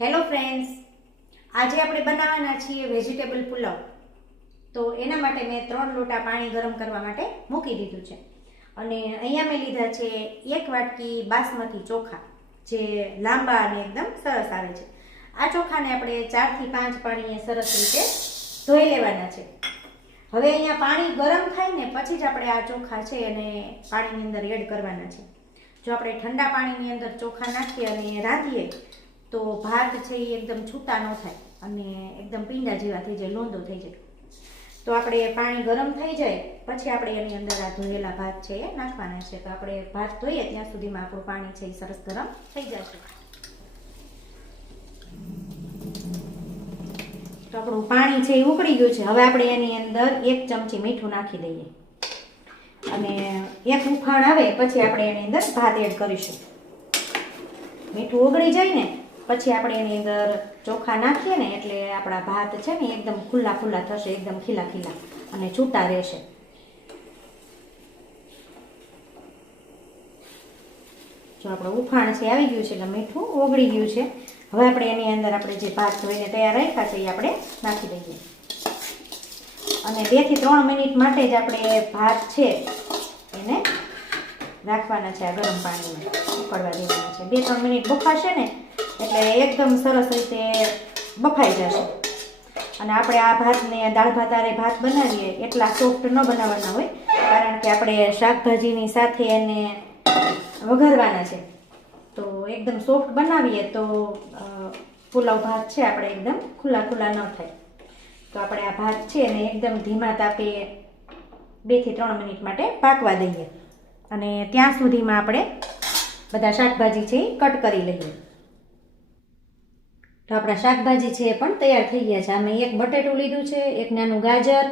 Hello friends, આજે આપણે બનાવવાના છીએ વેજીટેબલ પુલાવ. તો એના માટે મેં 3 લોટા પાણી ગરમ કરવા માટે મૂકી દીધું છે. અને અહીંયા મેં લીધા છે 1 વાટકી બાસમતી ચોખા, જે લાંબા અને એકદમ સરસ આવે છે. આ ચોખાને આપણે 4 થી 5 પાણીએ સરસ રીતે ધોઈ લેવાના છે. હવે અહીંયા પાણી ગરમ થાય ને પછી જ આપણે આ ચોખા છે અને પાણીની અંદર એડ કરવાના છે. જો આપણે ઠંડા પાણીની અંદર ચોખા નાખીએ અને રાંધીએ તો ભાત છે એ એકદમ છૂટા ન થાય અને એકદમ પીંડા જેવા થઈ જાય, લોંદો થઈ જાય. તો આપણે પાણી ગરમ થઈ જાય પછી આપણે એની અંદર આ ધોયેલા ભાત છે એ નાખવાના છે. તો આપણે ભાત ધોઈએ ત્યાં સુધીમાં આપણું પાણી છે એ સરસ ગરમ થઈ જશે. તો આપણું પાણી છે એ ઉકળી ગયું છે. હવે આપણે એની અંદર 1 ચમચી મીઠું નાખી દઈએ અને એક ઉફાણ આવે પછી આપણે એની અંદર ભાત એડ કરીશું. મીઠું ઓગળી જાય ને પછી આપણે એની અંદર ચોખા નાખીએ ને એટલે આપણા ભાત છે ને એકદમ ખુલ્લા ખુલ્લા થશે, એકદમ ખીલા ખીલા અને છૂટા રહેશે. જો આપણું ઉફાણ છે આવી ગયું છે એટલે મીઠું ઓગળી ગયું છે. હવે આપણે એની અંદર આપણે જે ભાત ધોઈને તૈયાર રાખ્યા છે એ આપણે નાખી દઈએ અને 2 થી 3 મિનિટ માટે જ આપણે ભાત છે એને રાખવાના છે. આ ગરમ પાણીમાં ઉકળવા દેવાના છે. 2-3 મિનિટ બફાશે ને એટલે એકદમ સરસ રીતે બફાઈ જશે. અને આપણે આ ભાતને દાળ ભાત આરે ભાત બનાવીએ એટલા સોફ્ટ ન બનાવવાના હોય, કારણ કે આપણે શાકભાજીની સાથે એને વઘારવાના છે. તો એકદમ સોફ્ટ બનાવીએ તો પુલાવ ભાત છે આપણે એકદમ ખુલ્લા ખુલ્લા ન થાય. તો આપણે આ ભાત છે એને એકદમ ધીમા તાપે 2 થી 3 મિનિટ માટે પાકવા દઈએ અને ત્યાં સુધીમાં આપણે બધા શાકભાજી છે એ કટ કરી લઈએ. તો આપણા શાકભાજી છે એ પણ તૈયાર થઈ ગયા છે. આમાં 1 બટેટું લીધું છે, 1 નાનું ગાજર,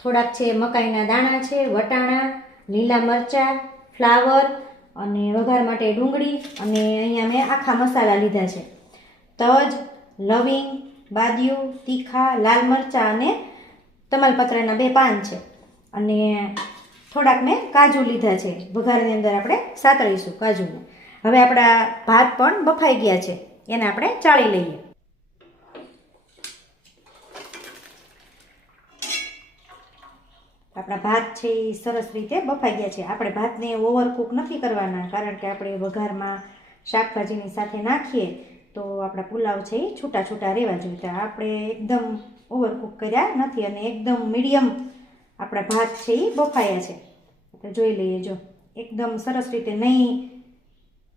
થોડાક છે મકાઈના દાણા છે, વટાણા, લીલા મરચાં, ફ્લાવર અને વઘાર માટે ડુંગળી અને અહીંયા મેં આખા મસાલા લીધા છે. તજ, લવિંગ, બાદિયું, તીખા, લાલ મરચાં અને તમાલપત્રના 2 પાન છે અને થોડાક મેં કાજુ લીધા છે. વઘારની અંદર આપણે સાતળીશું કાજુને. હવે આપણા ભાત પણ બફાઈ ગયા છે, એને આપણે ચાળી લઈએ. આપણા ભાત છે એ સરસ રીતે બફાઈ ગયા છે. આપણે ભાતને ઓવરકુક નથી કરવાના, કારણ કે આપણે વઘારમાં શાકભાજીની સાથે નાખીએ તો આપણા પુલાવ છે એ છૂટા છૂટા રહેવા જોઈએ. આપણે એકદમ ઓવરકુક કર્યા નથી અને એકદમ મીડિયમ આપણા ભાત છે એ બફાયા છે. આપણે જોઈ લઈએ, જો એકદમ સરસ રીતે, નહીં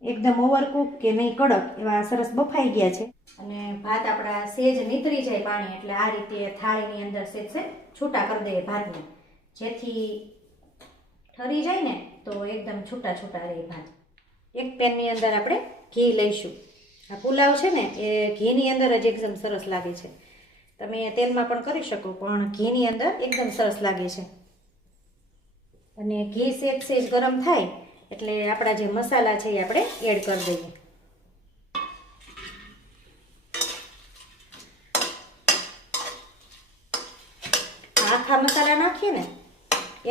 એકદમ ઓવરકુક કે નહીં કડક, એવા સરસ બફાઈ ગયા છે. અને ભાત આપણા સેજ નીતરી જાય પાણી એટલે આ રીતે થાળીની અંદર સેજ છૂટા કરી દઈએ ભાતને, જેથી ઠરી જાય ને તો એકદમ છૂટા છૂટા રહે ભાત. એક પેનની અંદર આપણે ઘી લઈશું. આ પુલાવ છે ને એ ઘીની અંદર જ એકદમ સરસ લાગે છે. તમે તેલમાં પણ કરી શકો, પણ ઘીની અંદર એકદમ સરસ લાગે છે. અને ઘી સેજ ગરમ થાય એટલે આપણા જે મસાલા છે એ આપણે એડ કરી દઈએ. આખા મસાલા નાખીએ ને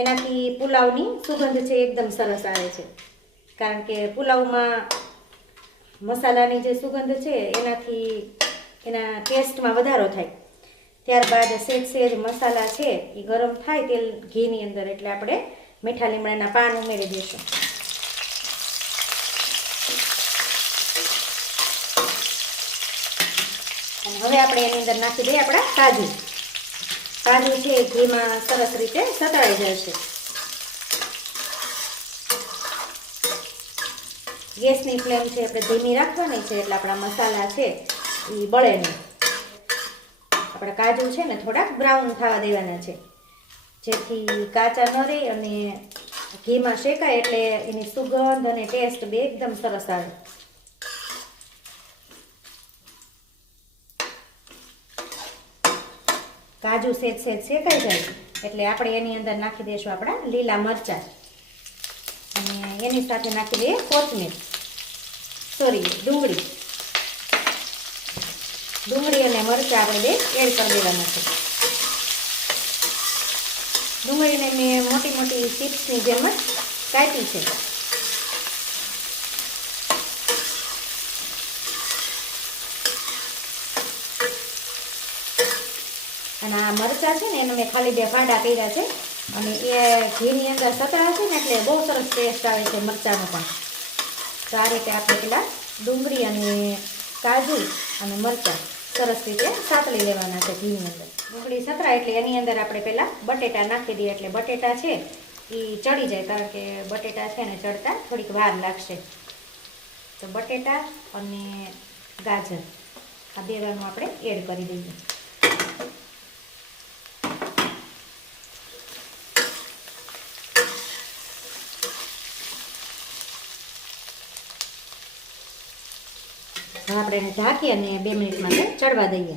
એનાથી પુલાવની સુગંધ છે એકદમ સરસ આવે છે, કારણ કે પુલાવમાં મસાલાની જે સુગંધ છે એનાથી એના ટેસ્ટમાં વધારો થાય. ત્યારબાદ સેજ મસાલા છે એ ગરમ થાય તેલ ઘીની અંદર એટલે આપણે મીઠા લીમડાના પાન ઉમેરી દઈશું. અને હવે આપણે એની અંદર નાખી દઈએ આપણા કાજુ. કાજુ છે ઘીમાં સરસ રીતે સતળાઈ જશે. ગેસની ફ્લેમ છે આપણે ધીમી રાખવાની છે એટલે આપણા મસાલા છે એ બળે નહીં. આપણા કાજુ છે ને થોડાક બ્રાઉન થવા દેવાના છે, જેથી કાચા ન રહે અને ઘીમાં શેકાય એટલે એની સુગંધ અને ટેસ્ટ બે એકદમ સરસ આવે. કાજુ સેજ શેકાઈ જાય એટલે આપણે એની અંદર નાખી દઈશું આપણા લીલા મરચાં અને એની સાથે નાખી દઈએ કોથમીર, ડુંગળી અને મરચાં આપણે 2 એડ કરી દેવાના છે. ડુંગળીને મેં મોટી મોટી ચિપ્સની જેમ જ કાપી છે. અને આ મરચાં છે ને એને મેં ખાલી 2 ફાડા કર્યા છે અને એ ઘીની અંદર સતળા છે ને એટલે બહુ સરસ ટેસ્ટ આવે છે મરચાંનો પણ. તો આ રીતે આપણે પેલા ડુંગળી અને કાજુ અને મરચાં સરસ રીતે સાતળી લેવાના છે ઘીની અંદર. ડુંગળી સતળાય એટલે એની અંદર આપણે પહેલાં બટેટા નાખી દઈએ એટલે બટેટા છે એ ચડી જાય, કારણ કે બટેટા છે ને ચડતા થોડીક વાર લાગશે. તો બટેટા અને ગાજર આ બેવાનું આપણે એડ કરી દઈએ. હવે આપણે એને ઢાંકી અને 2 મિનિટ માટે ચડવા દઈએ.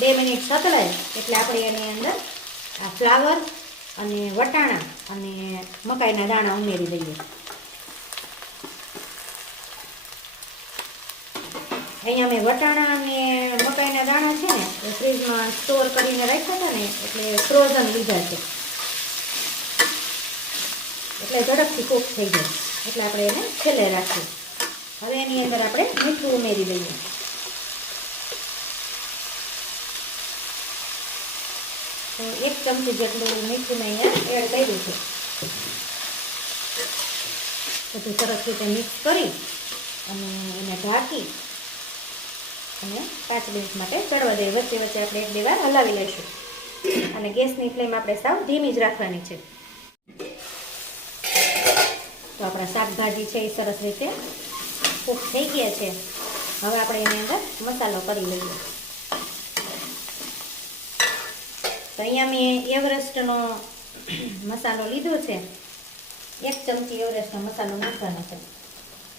બે મિનિટ સતળાય એટલે આપણે એની અંદર આ ફ્લાવર અને વટાણા અને મકાઈના દાણા ઉમેરી દઈએ. અહીંયા મેં વટાણા અને મકાઈના દાણા છે ને એ ફ્રીજમાં સ્ટોર કરીને રાખ્યા હતા ને એટલે ફ્રોઝન લીધા છે, એટલે ઝડપથી કૂક થઈ જાય, એટલે આપણે એને છેલ્લે રાખીએ. હવે એની અંદર આપણે મીઠું ઉમેરી દઈએ. તો 1 ચમચી જેટલું મીઠું મેં અહીંયા એડ કર્યું છે. બધું સરસ રીતે મિક્સ કરી અને એને ઢાંકી અને 5 મિનિટ માટે ચડવા દઈએ. વચ્ચે વચ્ચે આપણે 1-2 વાર હલાવી લઈશું અને ગેસની ફ્લેમ આપણે સાવ ધીમી જ રાખવાની છે. તો આપણા શાકભાજી છે એ સરસ રીતે કૂક થઈ ગયા છે. હવે આપણે એની અંદર મસાલો કરી લઈએ. તો અહીંયા મેં એવરેસ્ટનો મસાલો લીધો છે. 1 ચમચી એવરેસ્ટનો મસાલો નાખવાનો છે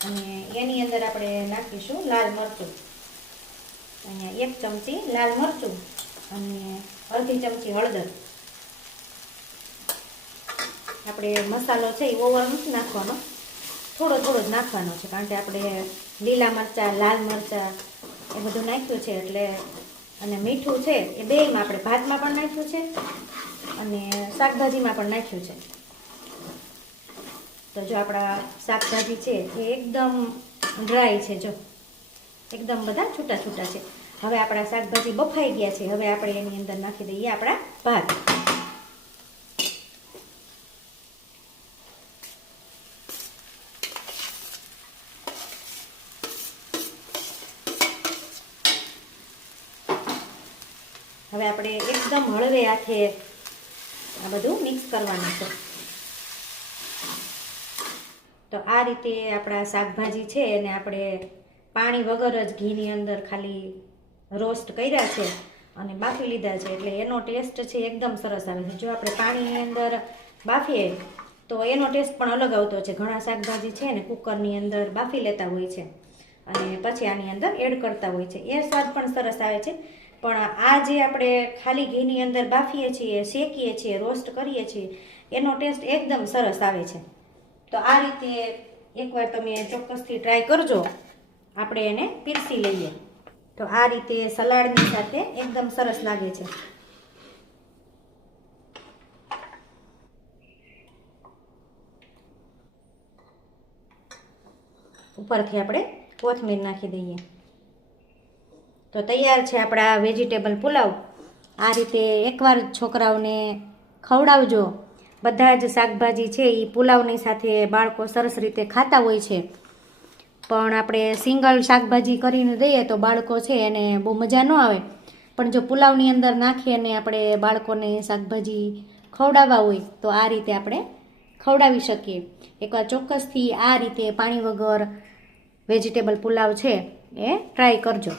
અને એની અંદર આપણે નાખીશું લાલ મરચું. અહીંયા 1 ચમચી લાલ મરચું અને અડધી ચમચી હળદર. આપણે મસાલો છે એ ઓવર નથી નાખવાનો, થોડો થોડો જ નાખવાનો છે, કારણ કે આપણે લીલા મરચાં, લાલ મરચાં એ બધું નાખ્યું છે એટલે. અને મીઠું છે એ બેયમાં આપણે ભાતમાં પણ નાખ્યું છે અને શાકભાજીમાં પણ નાખ્યું છે. તો જો આપણા શાકભાજી છે એ એકદમ ડ્રાય છે, જો એકદમ બધા છૂટા છૂટા છે. હવે આપણા શાકભાજી બફાઈ ગયા છે. હવે આપણે એની અંદર નાખી દઈએ આપણા ભાત. હવે આપણે એકદમ હળવે હાથે આ બધું મિક્સ કરવાનું છે. તો આ રીતે આપણા શાકભાજી છે એને આપણે પાણી વગર જ ઘીની અંદર ખાલી રોસ્ટ કર્યા છે અને બાફી લીધા છે, એટલે એનો ટેસ્ટ છે એકદમ સરસ આવે છે. જો આપણે પાણીની અંદર બાફીએ તો એનો ટેસ્ટ પણ અલગ આવતો છે. ઘણા શાકભાજી છે ને કુકરની અંદર બાફી લેતા હોય છે અને પછી આની અંદર એડ કરતા હોય છે, એ સ્વાદ પણ સરસ આવે છે. પણ આ જે આપણે ખાલી ઘીની અંદર બાફીએ છીએ, શેકીએ છીએ, રોસ્ટ કરીએ છીએ, એનો ટેસ્ટ એકદમ સરસ આવે છે. તો આ રીતે એકવાર તમે ચોક્કસથી ટ્રાય કરજો. આપણે એને પીરસી લઈએ તો આ રીતે સલાડની સાથે એકદમ સરસ લાગે છે. ઉપરથી આપણે કોથમીર નાખી દઈએ. તો તૈયાર છે આપણા વેજીટેબલ પુલાવ. આ રીતે એકવાર છોકરાઓને ખવડાવજો. બધા જ શાકભાજી છે એ પુલાવની સાથે બાળકો સરસ રીતે ખાતા હોય છે, પણ આપણે સિંગલ શાકભાજી કરીને દઈએ તો બાળકો છે એને બહુ મજા ન આવે. પણ જો પુલાવની અંદર નાખી અને આપણે બાળકોને શાકભાજી ખવડાવવા હોય તો આ રીતે આપણે ખવડાવી શકીએ. એકવાર ચોક્કસથી આ રીતે પાણી વગર વેજીટેબલ પુલાવ છે એ ટ્રાય કરજો.